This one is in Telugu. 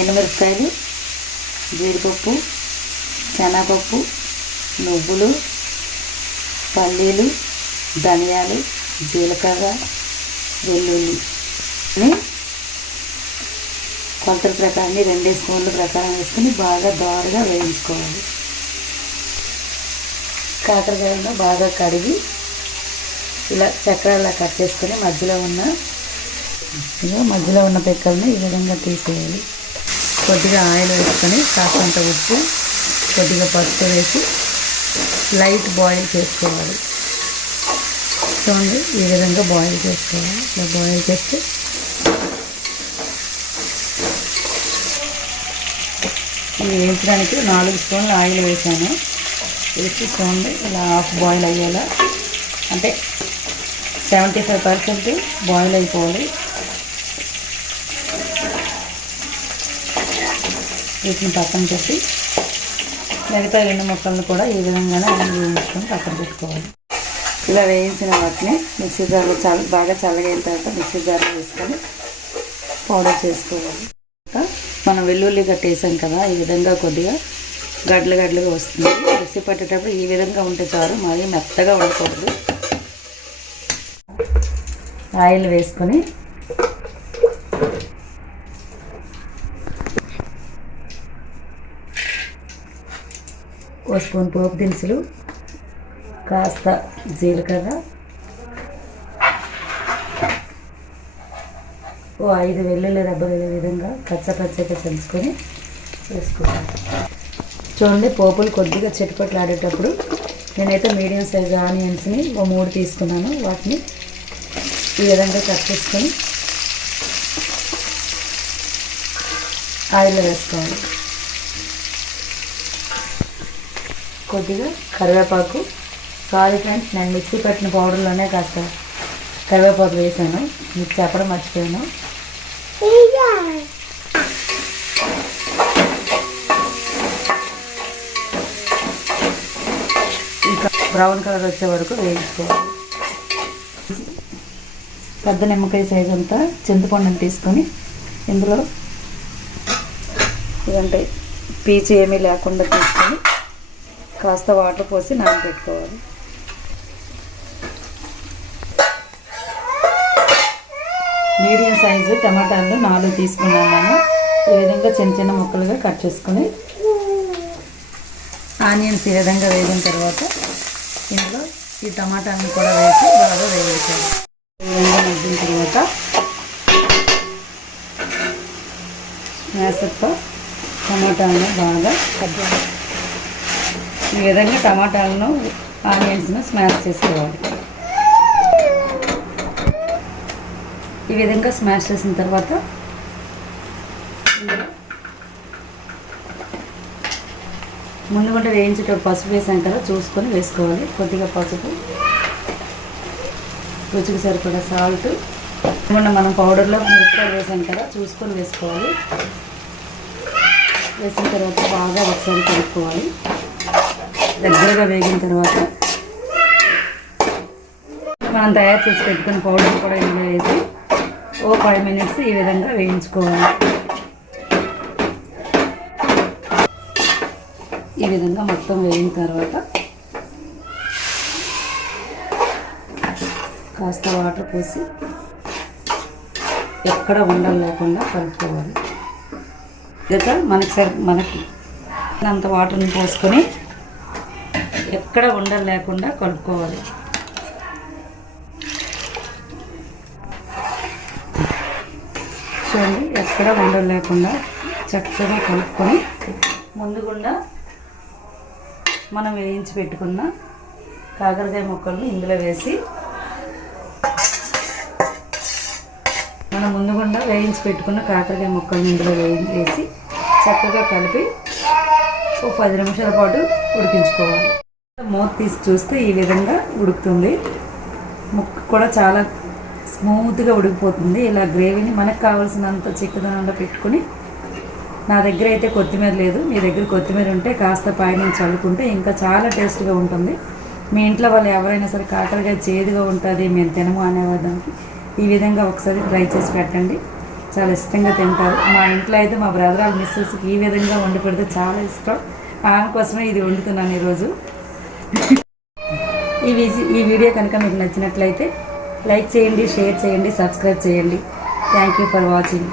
ఎండుమిరపకాయలు, జీడిపప్పు, శనగపప్పు, నువ్వులు, పల్లీలు, ధనియాలు, జీలకర్ర, వెల్లుల్లి కొలతల ప్రకారం 2 స్పూన్ల ప్రకారం వేసుకొని బాగా దోరగా వేయించుకోవాలి. కాకరకాయలను బాగా కడిగి ఇలా చక్రాల్లా కట్ చేసుకొని మధ్యలో ఉన్న పిక్కలను ఈ విధంగా తీసేయాలి. కొద్దిగా ఆయిల్ వేసుకొని కాస్తంత ఉప్పు, కొద్దిగా పసుపు వేసి లైట్ బాయిల్ చేసుకోవాలి. చూడండి, ఈ విధంగా బాయిల్ చేసుకోవాలి. ఇలా బాయిల్ చేస్తే ఇవి వేయించడానికి 4 స్పూన్లు ఆయిల్ వేసాను. వేసి చూడండి, ఇలా హాఫ్ బాయిల్ అయ్యేలా, అంటే 75% బాయిల్ అయిపోవాలి. వీటిని పక్కన పెట్టి మిగతా ఎండు ముక్కలను కూడా ఈ విధంగానే వేయించుకొని పక్కన పెట్టుకోవాలి. ఇలా వేయించిన వాటిని మిక్సీ జార్లో బాగా చల్లగైన తర్వాత మిక్సీ జార్లో వేసుకొని పౌడర్ చేసుకోవాలి. మనం వెల్లుల్లి గట్టి వేసాం కదా, ఈ విధంగా కొద్దిగా గడ్డలుగా వస్తుంది. మిక్సీ పట్టేటప్పుడు ఈ విధంగా ఉంటే చాలు, మరీ మెత్తగా ఉండకూడదు. ఆయిల్ వేసుకొని ఓ స్పూన్ పోపు దినుసులు, కాస్త జీలకర్ర, ఓ 5 వెల్లుల్లి రెబ్బలు ఈ విధంగా పచ్చగా చల్చుకొని వేసుకోవాలి. చూడండి, పోపులు కొద్దిగా చిటపట్లాడేటప్పుడు నేనైతే మీడియం సైజు ఆనియన్స్ని ఓ 3 తీసుకున్నాను. వాటిని ఈ విధంగా కట్ చేసుకొని ఆయిల్లో వేసుకోవాలి. కొద్దిగా కరివేపాకు, సారీ ఫ్రెండ్స్, నేను మిక్సీ పెట్టిన పౌడర్లోనే కాస్త కరివేపాకు వేసాను, మీకు చెప్పడం మర్చిపోయాను. ఇంకా బ్రౌన్ కలర్ వచ్చే వరకు వేయించుకోవాలి. పెద్ద నిమ్మకాయ సైజు అంతా చింతపండుని తీసుకొని ఇందులో ఇదంటే పీచు ఏమీ లేకుండా తీసుకొని కాస్త వాటర్ పోసి నానబెట్టుకోవాలి. మీడియం సైజు టమాటాలు 4 తీసుకున్నాను నేను. ఈ విధంగా చిన్న ముక్కలుగా కట్ చేసుకొని ఆనియన్స్ ఈ విధంగా వేగిన తర్వాత ఇందులో ఈ టమాటాలను కూడా వేసి బాగా వేయించాలి. ఈ విధంగా మగ్గిన తర్వాత స్మాషర్తో టమాటాలను బాగా కట్ చేయాలి. ఈ విధంగా టమాటాలను ఆనియన్స్ను స్మాష్ చేసుకోవాలి. ఈ విధంగా స్మాష్ చేసిన తర్వాత ముందుగా వేయించేటప్పుడు పసుపు వేసాం కదా, చూసుకొని వేసుకోవాలి. కొద్దిగా పసుపు, రుచికి సరిపడా సాల్ట్, మనం పౌడర్లో మిరపకాయలు వేసాం కదా, చూసుకొని వేసుకోవాలి. వేసిన తర్వాత బాగా ఒకసారి కలుపుకోవాలి. దగ్గరగా వేగిన తర్వాత మనం తయారు చేసి పెట్టుకున్న పౌడర్ కూడా ఇందులో వేసి ఓ 5 మినిట్స్ ఈ విధంగా వేయించుకోవాలి. ఈ విధంగా మొత్తం వేగిన తర్వాత కాస్త వాటర్ పోసి ఎక్కడ ఉండలు లేకుండా కలుపుకోవాలి. ఇక మనకి అంత వాటర్ని పోసుకొని ఎక్కడ ఉండలు లేకుండా కలుపుకోవాలి. చూడండి, ఎక్కడ ఉండలు లేకుండా చక్కగా కలుపుకొని ముందుగుండా మనం వేయించి పెట్టుకున్న కాకరకాయ ముక్కలను ఇందులో వేసి మనం ముందుగుండా వేయించి పెట్టుకున్న కాకరకాయ ముక్కలను ఇందులో వేసి చక్కగా కలిపి ఓ 10 నిమిషాల పాటు ఉడికించుకోవాలి. మూత తీసి చూస్తే ఈ విధంగా ఉడుకుతుంది. ముక్క కూడా చాలా స్మూత్గా ఉడికిపోతుంది. ఇలా గ్రేవీని మనకు కావాల్సినంత చిక్కదనంలో పెట్టుకుని, నా దగ్గర అయితే కొత్తిమీర లేదు, మీ దగ్గర కొత్తిమీర ఉంటే కాస్త పైన చల్లుకుంటే ఇంకా చాలా టేస్ట్గా ఉంటుంది. మీ ఇంట్లో వాళ్ళు ఎవరైనా సరే కాకరకాయ చేదుగా ఉంటుంది మేము తినము అనేవాదానికి ఈ విధంగా ఒకసారి ట్రై చేసి పెట్టండి. చాలా ఇష్టంగా తింటారు. మా ఇంట్లో అయితే మా బ్రదర్ వాళ్ళ మిస్సెస్కి ఈ విధంగా వండి పెడితే చాలా ఇష్టం. ఆమె కోసమే ఇది వండుతున్నాను ఈరోజు. ఈ వీడియో కనుక మీకు నచ్చినట్లయితే లైక్ చేయండి, షేర్ చేయండి, సబ్స్క్రైబ్ చేయండి. Thank you for watching.